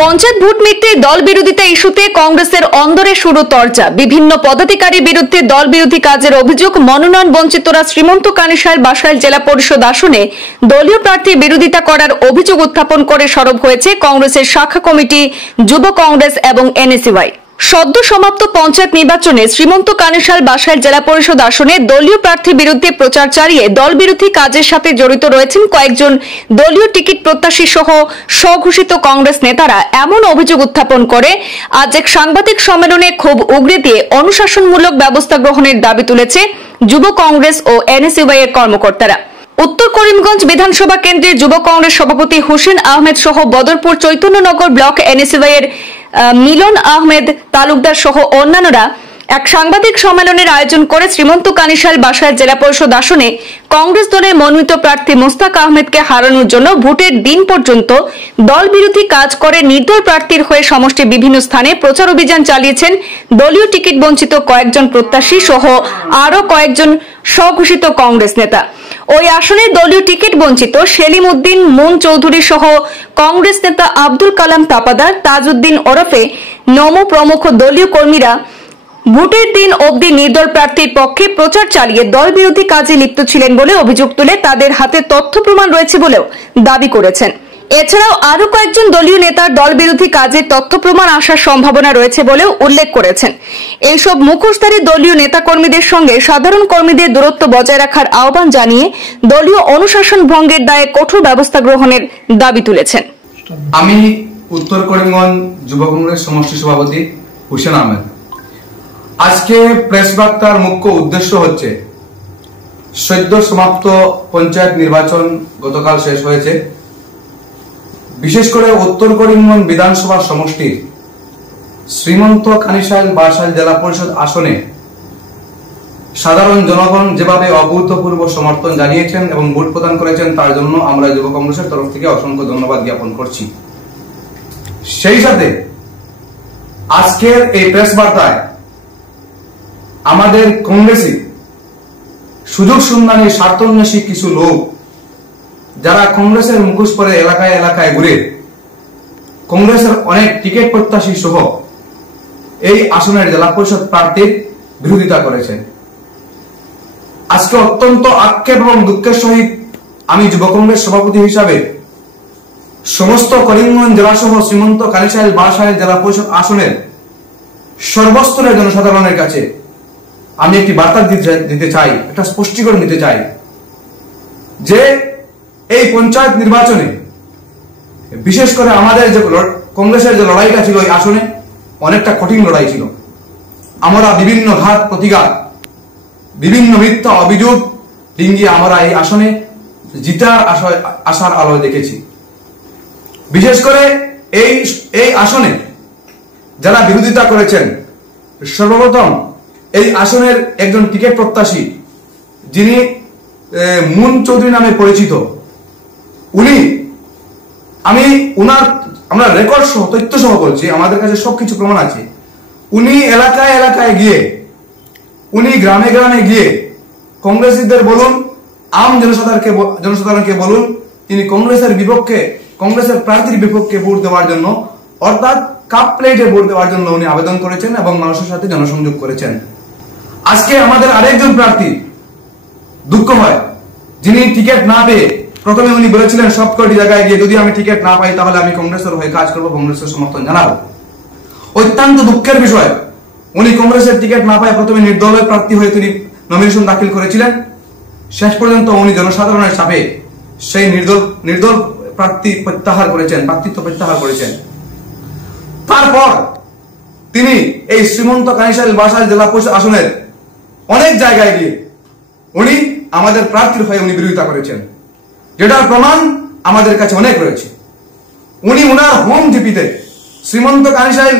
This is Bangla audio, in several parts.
পঞ্চায়েত ভোট মিটতে দল বিরোধিতা ইস্যুতে কংগ্রেসের অন্দরে শুরু চর্চা। বিভিন্ন পদাধিকারীর বিরুদ্ধে দল বিরোধী কাজের অভিযোগ। মনোনয়ন বঞ্চিতরা শ্রীমন্ত কানিশাইল বাসাইল জেলা পরিষদ আসনে দলীয় প্রার্থীর বিরোধিতা করার অভিযোগ উত্থাপন করে সরব হয়েছে কংগ্রেসের শাখা কমিটি, যুব কংগ্রেস এবং এনএসইউআই। সদ্য সমাপ্ত পঞ্চায়েত নির্বাচনে শ্রীমন্ত কানিশাইল বাসাইল জেলা পরিষদ আসনে দলীয় প্রার্থীর বিরুদ্ধে প্রচার চালিয়ে দল বিরোধী কাজের সাথে জড়িত রয়েছেন কয়েকজন দলীয় টিকিট প্রত্যাশী সহ স্বঘোষিত কংগ্রেস নেতারা এমন অভিযোগ উত্থাপন করে আজ এক সাংবাদিক সম্মেলনে ক্ষোভ উগরে দিয়ে অনুশাসনমূলক ব্যবস্থা গ্রহণের দাবি তুলেছে যুব কংগ্রেস ও এনএসইউআই এর কর্মকর্তারা। উত্তর করিমগঞ্জ বিধানসভা কেন্দ্রের যুব কংগ্রেস সভাপতি হুসেন আহমেদ সহ বদরপুর চৈতন্যনগর ব্লক এনএসইউআই এর মিলন আহমেদ তালুকদার সহ অন্যান্যরা এক সাংবাদিক সম্মেলনের আয়োজন করে শ্রীমন্ত কানিশাইল বাসাইল জেলা পরিষদ আসনে কংগ্রেস দলের মনোনীত প্রার্থী মোস্তাক আহমেদকে হারানোর জন্য ভোটের দিন পর্যন্ত দল বিরোধী কাজ করে নির্দল প্রার্থীর হয়ে সমষ্টির বিভিন্ন স্থানে প্রচার অভিযান চালিয়েছেন দলীয় টিকিট বঞ্চিত কয়েকজন প্রত্যাশী সহ আরও কয়েকজন স্বঘোষিত কংগ্রেস নেতা। ওই আসনে দলীয় টিকিট বঞ্চিত সেলিম উদ্দিন মুন চৌধুরী সহ কংগ্রেস নেতা আব্দুল কালাম তাপাদার, তাজউদ্দিন ওরফে নমো প্রমুখ দলীয় কর্মীরা ভোটের দিন অবধি নির্দল প্রার্থীর পক্ষে প্রচার চালিয়ে দল বিরোধী কাজে লিপ্ত ছিলেন বলে অভিযোগ তুলে তাদের হাতে তথ্য প্রমাণ রয়েছে বলেও দাবি করেছেন। এছাড়াও আরো কয়েকজন দলীয় নেতার দল বিরোধী কাজের তথ্য প্রমাণ আসার সম্ভাবনা রয়েছে বলেও উল্লেখ করেছেন। এইসব মুখোশধারী দলীয় নেতাকর্মীদের সঙ্গে সাধারণ কর্মীদের দূরত্ব বজায় রাখার আহ্বান জানিয়ে দলীয় অনুশাসন ভঙ্গের দায়ে কঠোর ব্যবস্থা গ্রহণের দাবি তুলেছেন। আমি উত্তর করিমগঞ্জ যুব কংগ্রেস সমষ্টি সভাপতি হুসেন আহমেদ। আজকে প্রেস বার্তার মুখ্য উদ্দেশ্য হচ্ছে সদ্য সমাপ্ত পঞ্চায়েত নির্বাচন গতকাল শেষ হয়েছে। বিশেষ করে উত্তর করিমগঞ্জ বিধানসভা সমষ্টির শ্রীমন্ত কানিশাইল বাসাইল জেলা পরিষদ আসনে সাধারণ জনগণ যেভাবে অভূতপূর্ব সমর্থন জানিয়েছেন এবং ভোট প্রদান করেছেন তার জন্য আমরা যুব কংগ্রেসের তরফ থেকে অসংখ্য ধন্যবাদ জ্ঞাপন করছি। সেই সাথে আজকের এই প্রেস বার্তায় আমাদের কংগ্রেসে সুযোগ সন্ধানী স্বার্থান্বেষী কিছু লোক যারা কংগ্রেসের মুখোশ পরে এলাকায় এলাকায় ঘুরে কংগ্রেসের অনেক টিকিট প্রত্যাশী সহ এই আসনের জেলা পরিষদ প্রার্থীর বিরোধিতা করেছেন। আজকে অত্যন্ত আক্ষেপ এবং দুঃখের সহিত আমি যুব কংগ্রেস সভাপতি হিসাবে সমস্ত করিমগঞ্জ জেলা সহ শ্রীমন্ত কানিশাইল বাসাইল জেলা পরিষদ আসনের সর্বস্তরের জনসাধারণের কাছে আমি একটি বার্তা দিতে চাই, একটা স্পষ্টীকরণ দিতে চাই যে এই পঞ্চায়েত নির্বাচনে বিশেষ করে আমাদের যে কংগ্রেসের যে লড়াইটা ছিল এই আসনে অনেকটা কঠিন লড়াই ছিল। আমরা বিভিন্ন ঘাত প্রতিঘাত, বিভিন্ন মিথ্যা অভিযোগ ডিঙ্গিয়ে আমরা এই আসনে জিতার আশার আলোয় দেখেছি। বিশেষ করে এই আসনে যারা বিরোধিতা করেছেন, সর্বপ্রথম এই আসনের একজন টিকিট প্রত্যাশী যিনি মুন চৌধুরী নামে পরিচিত, আমরা রেকর্ড সহ তথ্য সহ বলছি, আমাদের কাছে সবকিছু প্রমাণ আছে। উনি এলাকায় এলাকায় গিয়ে, উনি গ্রামে গ্রামে গিয়ে কংগ্রেসীদের বলুন, আম জনসাধারণকে বলুন, তিনি কংগ্রেসের বিপক্ষে, কংগ্রেসের প্রার্থীর বিপক্ষে ভোট দেওয়ার জন্য, অর্থাৎ কাপ প্লেটে ভোট দেওয়ার জন্য উনি আবেদন করেছেন এবং মানুষের সাথে জনসংযোগ করেছেন। আজকে আমাদের আরেকজন প্রার্থী দুঃখ হয়, যিনি টিকিট না পেয়ে প্রথমে উনি বলেছিলেন সবকটি জায়গায় গিয়ে যদি আমি টিকিট না পাই তাহলে আমি কংগ্রেসের হয়ে কাজ করবো, কংগ্রেসের সমর্থন জানাবো। অত্যন্ত দুঃখের বিষয়, উনি কংগ্রেসের টিকিট না পায় প্রথমে নির্দলীয় প্রার্থী হয়ে তিনি নমিনেশন দাখিল করেছিলেন। শেষ পর্যন্ত উনি জনসাধারণের চাপে সেই নির্দল প্রার্থিত্ব প্রত্যাহার করেছেন। তারপর তিনি এই শ্রীমন্ত কানিশাইল বাসাইল জেলা পরিষদ আসনের অনেক জায়গায় গিয়ে উনি আমাদের প্রার্থীর হয়ে উনি বিরোধিতা করেছেন, যেটার প্রমাণ আমাদের কাছে অনেক রয়েছে। উনি ওনার হোম জিপিতে, শ্রীমন্ত কানিশাইল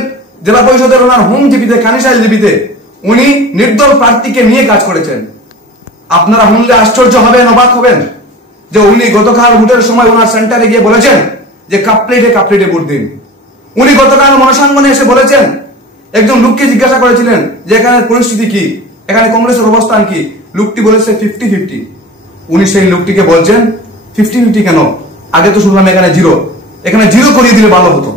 জেলা পরিষদের ওনার হোম জিপিতে, কানিশাইল জিপিতে উনি নির্দল প্রার্থীকে নিয়ে কাজ করেছেন। আপনারা শুনলে আশ্চর্য হবেন, অবাক হবেন যে উনি গতকাল ভোটের সময় ওনার সেন্টারে গিয়ে বলেছেন যে কাপ প্লেটে ভোট দিন। উনি গতকাল মনসাঙ্গনে এসে বলেছেন, একজন লোককে জিজ্ঞাসা করেছিলেন যে এখানে পরিস্থিতি কি, এখানে কংগ্রেসের অবস্থান কি, লোকটি বলেছে 50-50। উনি সেই লোকটিকে বলছেন 50-50 কেন, আগে তো শুনলাম এখানে জিরো করিয়ে দিলে ভালো হতো।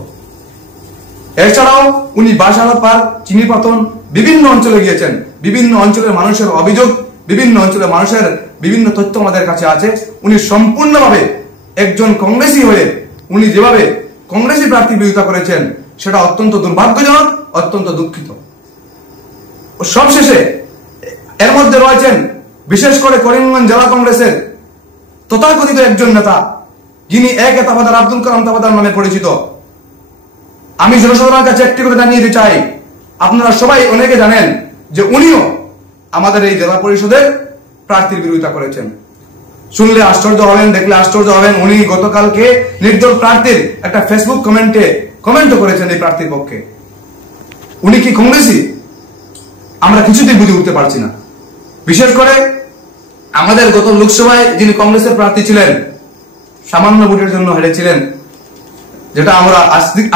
এছাড়াও উনি বাসারত পার, চিনিপাতন বিভিন্ন অঞ্চলে গিয়েছেন। বিভিন্ন অঞ্চলের মানুষের অভিযোগ, বিভিন্ন অঞ্চলের মানুষের বিভিন্ন তথ্য আমাদের কাছে আছে। উনি সম্পূর্ণভাবে একজন কংগ্রেসী হয়ে উনি যেভাবে কংগ্রেসী প্রার্থী বিরোধিতা করেছেন সেটা অত্যন্ত দুর্ভাগ্যজনক, অত্যন্ত দুঃখিত। সবশেষে এর মধ্যে রয়েছেন বিশেষ করে করিমগঞ্জ জেলা কংগ্রেসের তথাকথিত একজন নেতা, যিনি এক তাবাদার আব্দুল কালাম তাবাদার নামে পরিচিত। আমি জনসাধারণের কাছে একটি করে জানিয়ে দিতে চাই, আপনারা সবাই অনেকে জানেন যে উনিও আমাদের এই জেলা পরিষদের প্রার্থীর বিরোধিতা করেছেন। শুনলে আশ্চর্য হবেন, দেখলে আশ্চর্য হবেন, উনি গতকালকে নির্দল প্রার্থীর একটা ফেসবুক কমেন্ট করেছেন এই প্রার্থীর পক্ষে। উনি কি কংগ্রেসী? আমরা কিছুতেই বুঝে উঠতে পারছি না। বিশেষ করে আমাদের গত লোকসভায় যিনি কংগ্রেসের প্রার্থী ছিলেন, সামান্য ভোটের জন্য হেরেছিলেন, যেটা আমরা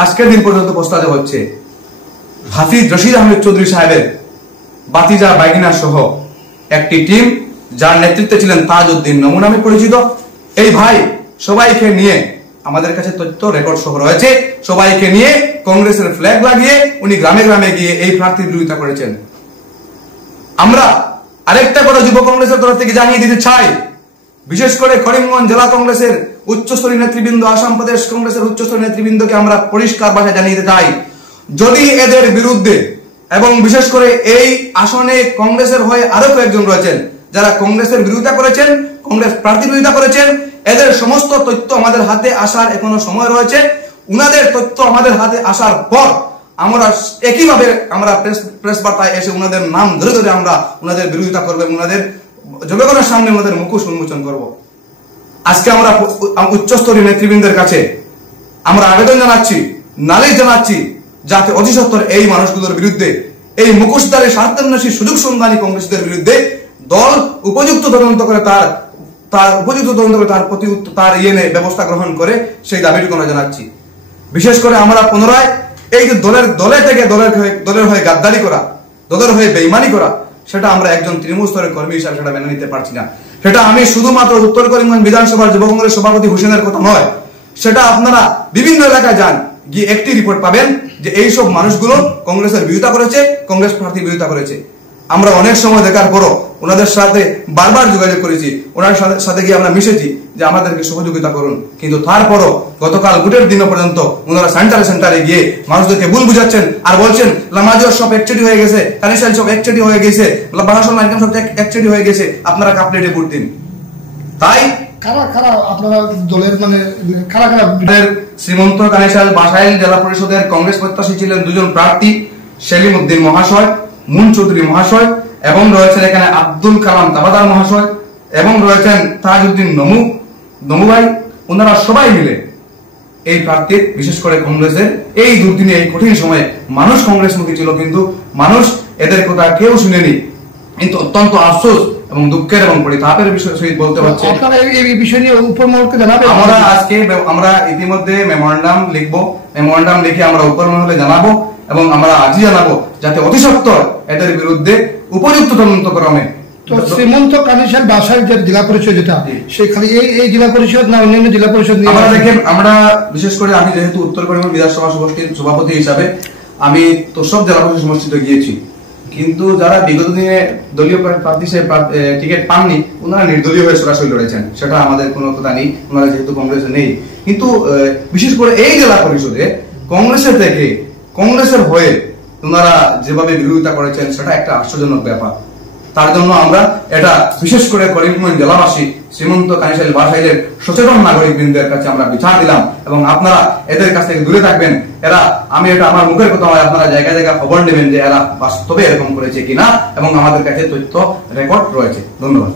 আজকের দিন পর্যন্ত প্রস্তাব হচ্ছে, হাফিজ রশিদ আহমেদ চৌধুরী সাহেবের বাতিজা বাইগিনা সহ একটি টিম, যার নেতৃত্বে ছিলেন তাজউদ্দিন নমু নামে পরিচিত। এই ভাই সবাইকে নিয়ে, আমাদের কাছে তথ্য রেকর্ড সহ রয়েছে, সবাইকে নিয়ে কংগ্রেসের ফ্ল্যাগ লাগিয়ে উনি গ্রামে গ্রামে গিয়ে এই প্রার্থীর বিরোধিতা করেছেন। আমরা আরেকটা করে যুব কংগ্রেসের তরফ থেকে জানিয়ে দিতে চাই, বিশেষ করে করিমগঞ্জ জেলা কংগ্রেসের উচ্চস্তরীয় নেতৃবৃন্দ, আসাম প্রদেশ কংগ্রেসের উচ্চস্তরীয় নেতৃবৃন্দকে আমরা পরিষ্কার ভাষায় জানিয়ে দিতে চাই, যদি এদের বিরুদ্ধে, এবং বিশেষ করে এই আসনে কংগ্রেসের হয়ে আরো কয়েকজন রয়েছেন যারা কংগ্রেসের বিরোধিতা করেছেন, কংগ্রেস প্রার্থীর বিরোধিতা করেছেন, এদের সমস্ত তথ্য আমাদের হাতে আসার এখনো সময় রয়েছে। উনাদের তথ্য আমাদের হাতে আসার পর আমরা একইভাবে আমরা প্রেস বার্তায় এসে উনাদের নাম ধরে ধরে আমরা উনাদের বিরোধিতা করবো, উনাদের জনগণের সামনে উনাদের মুখোশ উন্মোচন করব। আজকে আমরা উচ্চস্তরীয় নেতৃবৃন্দের কাছে আমরা আবেদন জানাচ্ছি, নালিশ জানাচ্ছি, যাতে অতি সত্বর এই মানুষগুলোর বিরুদ্ধে, এই মুখোশধারী স্বার্থান্বেষী সুযোগ সন্ধানী কংগ্রেসীদের বিরুদ্ধে দল উপযুক্ত তদন্ত করে তার ব্যবস্থা গ্রহণ করে সেই দাবিটুকু আমরা জানাচ্ছি। বিশেষ করে আমরা পুনরায় এই যে দলের হয়ে গাদ্দারি করা, দলের হয়ে বেইমানি করা, সেটা আমরা একজন তৃণমূল স্তরের কর্মী হিসাবে সেটা মেনে নিতে পারছি না। সেটা আমি শুধুমাত্র উত্তর করিমগঞ্জ বিধানসভার যুব কংগ্রেস সভাপতি হোসেনের কথা নয়, সেটা আপনারা বিভিন্ন এলাকায় যান, গিয়ে একটি রিপোর্ট পাবেন যে এইসব মানুষগুলো কংগ্রেসের বিরোধিতা করেছে, কংগ্রেস প্রার্থীর বিরোধিতা করেছে। আমরা অনেক সময় দেখার পরও ওনাদের সাথে বারবার যোগাযোগ করেছি, ওনার সাথে গিয়ে আমরা মিশেছি যে আমাদেরকে সহযোগিতা করুন, কিন্তু তারপরও গতকাল ভোটের দিন পর্যন্ত ওনারা সেন্টারে গিয়ে মানুষদেরকে ভুল বুঝাচ্ছেন আর বলছেন লামাজুর সব একচেটি হয়ে গেছে, কানিশাল সব একচেটি হয়ে গেছে, বাংলাদেশের নাইকাম সব একচেটি হয়ে গেছে, আপনারা কাপলেটে ভোট দিন। তাই আপনারা দলের শ্রীমন্ত কানিশাল বাসাইল জেলা পরিষদের কংগ্রেস প্রত্যাশী ছিলেন দুজন প্রার্থী, সেলিম উদ্দিন মহাশয়, মুন চৌধুরী মহাশয়, এবং রয়েছেন এখানে আব্দুল কালাম তাবাদার মহাশয়, এবং রয়েছেন তাজউদ্দিন নমু ভাই। ওনারা সবাই মিলে এই প্রার্থীর, বিশেষ করে কংগ্রেসের এই দুর্দিনে, এই কঠিন সময়ে মানুষ কংগ্রেসমুখী ছিল, কিন্তু মানুষ এদের কথা কেউ শুনেনি। কিন্তু অত্যন্ত আফসোস এবং দুঃখের এবং পরিতাপের বিষয় বলতে হচ্ছে, আমরা ইতিমধ্যে মেমোরান্ডাম লিখবো, মেমোরান্ডাম লিখে আমরা উপর মহলে জানাবো, এবং আমরা আজই জানাবো যাতে অতি সত্বর এদের বিরুদ্ধে উপযুক্ত তদন্তক্রমে। শ্রীমন্ত কানিশাল বাসাইল জেলা পরিষদ, যেটা সেখানে এই জেলা পরিষদ না অন্যান্য জেলা পরিষদ আমরা দেখেন, আমরা বিশেষ করে আমি যেহেতু উত্তর করিমগঞ্জ বিধানসভা সমষ্টির সভাপতি হিসাবে আমি তো সব জেলা পরিষদ সমষ্টিতে গিয়েছি, কিন্তু যারা বিগত দিনে দলীয় প্রার্থী হিসেবে টিকিট পাননি, ওনারা নির্দলীয় হয়ে সরাসরি লড়েছেন, সেটা আমাদের কোনো কথা নেই, ওনারা যেহেতু কংগ্রেসে নেই। কিন্তু বিশেষ করে এই জেলা পরিষদে কংগ্রেসের থেকে, কংগ্রেসের হয়ে ওনারা যেভাবে বিরোধিতা করেছেন সেটা একটা আশ্চর্যজনক ব্যাপার। তার জন্য আমরা এটা বিশেষ করে করিমগঞ্জ জেলাবাসী, শ্রীমন্ত কানিশাল বাসাইলের সচেতন নাগরিক বৃন্দের কাছে আমরা বিচার দিলাম, এবং আপনারা এদের কাছ থেকে দূরে থাকবেন। এরা, আমি এটা আমার মুখের কথা হয়, আপনারা জায়গায় জায়গায় খবর নেবেন যে এরা বাস্তবে এরকম করেছে কিনা, এবং আমাদের কাছে তথ্য রেকর্ড রয়েছে। ধন্যবাদ।